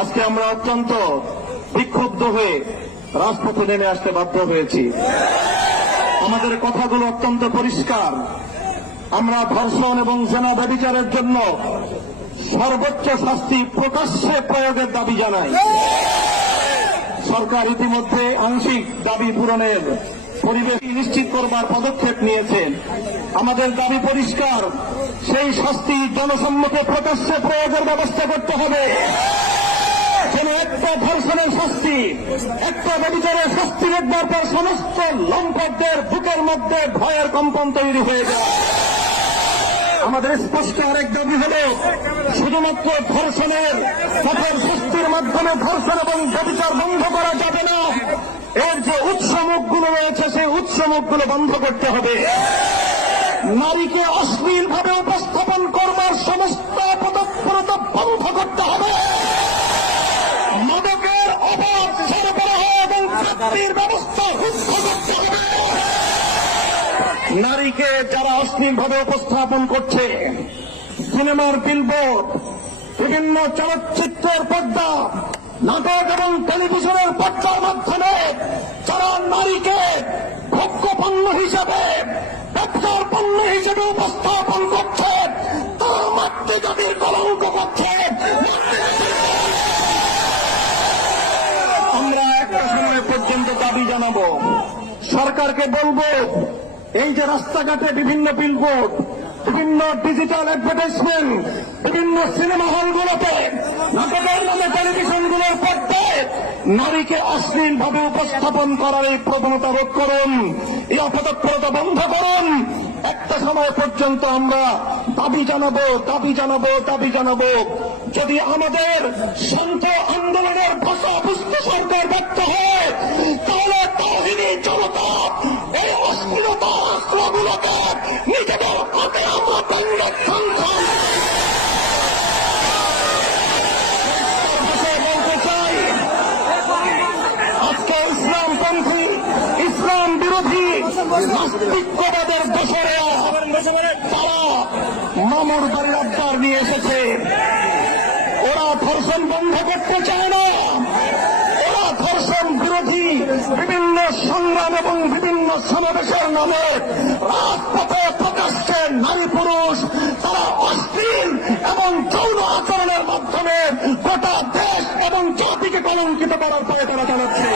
আজকে আমরা অত্যন্ত বিক্ষুব্ধ হয়ে রাজপথে নেমে আসতে বাধ্য হয়েছি। আমাদের কথাগুলো অত্যন্ত পরিষ্কার। আমরা ধর্ষণ এবং জেনা ব্যভিচারের জন্য সর্বোচ্চ শাস্তি প্রকাশ্যে প্রয়োগের দাবি জানাই। সরকার ইতিমধ্যে আংশিক দাবি পূরণের পরিবেশ নিশ্চিত করবার পদক্ষেপ নিয়েছেন। আমাদের দাবি পরিষ্কার, সেই শাস্তি জনসম্মুখে প্রকাশ্যে প্রয়োগের ব্যবস্থা করতে হবে। যেন একটা ধর্ষণের শাস্তি, একটা ব্যভিচারের শাস্তি দেখবার পর সমস্ত লম্পটদের বুকের মধ্যে ভয়ের কম্পন তৈরি হয়ে যায়। আমাদের স্পষ্ট আরেক দাবি হল, শুধুমাত্র ধর্ষণের কঠোর শাস্তির মাধ্যমে ধর্ষণ এবং ব্যভিচার বন্ধ করা যাবে না। এর যে উৎসমুখগুলো রয়েছে সেই উৎসমুখগুলো বন্ধ করতে হবে। নারীকে অশ্লীলভাবে উপস্থাপন করবার সমস্ত তৎপরতা বন্ধ করতে হবে। মাদকের অবাধ সরবরাহ এবং চাকরির ব্যবস্থা রুদ্ধ করতে হবে। নারীকে যারা অশ্লীলভাবে উপস্থাপন করছে, সিনেমার বিলবোর্ড, বিভিন্ন চলচ্চিত্রের পর্দা, নাটক এবং টেলিভিশনের পর্দার মাধ্যমে যারা নারীকে ভোগ্য পণ্য হিসেবে, ব্যবসার পণ্য হিসেবে উপস্থাপন করছে, তারা মাতৃজাতির কলঙ্ক করছে। আমরা একটা সময় পর্যন্ত দাবি জানাবো, সরকারকে বলবো, এই যে রাস্তাঘাটে বিভিন্ন বিলবোর্ড, বিভিন্ন ডিজিটাল অ্যাডভার্টাইজমেন্ট, বিভিন্ন সিনেমা হলগুলোতে, নাটকের নামে টেলিভিশনগুলোর পর্দায় নারীকে অশ্লীলভাবে উপস্থাপন করার এই প্রবণতা রোধ করুন, এই অপতৎপরতা বন্ধ করুন। একটা সময় পর্যন্ত আমরা দাবি জানাবো। যদি আমাদের শান্ত আন্দোলনের ভাষা বুঝতে সরকার ব্যর্থ হয়, তাহলে তাওহীদি জনতা এই অশ্লীলতা অস্ত্রগুলোকে নিজেদের হাতে আমরা বলতে চাই। আজকে ইসলামপন্থী, ইসলাম বিরোধী নাস্তিক্যবাদের দোসরেরা তারা মামুর বাড়ির আবদার নিয়ে এসেছে। ওরা ধর্ষণ বন্ধ করতে চায় না। ওরা ধর্ষণ বিরোধী বিভিন্ন সংগ্রাম এবং বিভিন্ন সমাবেশের নামে রাজপথে প্রকাশ্যে নারী পুরুষ তারা অশ্লীল এবং যৌন আচরণের মাধ্যমে গোটা দেশ এবং জাতিকে কলঙ্কিত করার পরে তারা চালাচ্ছে।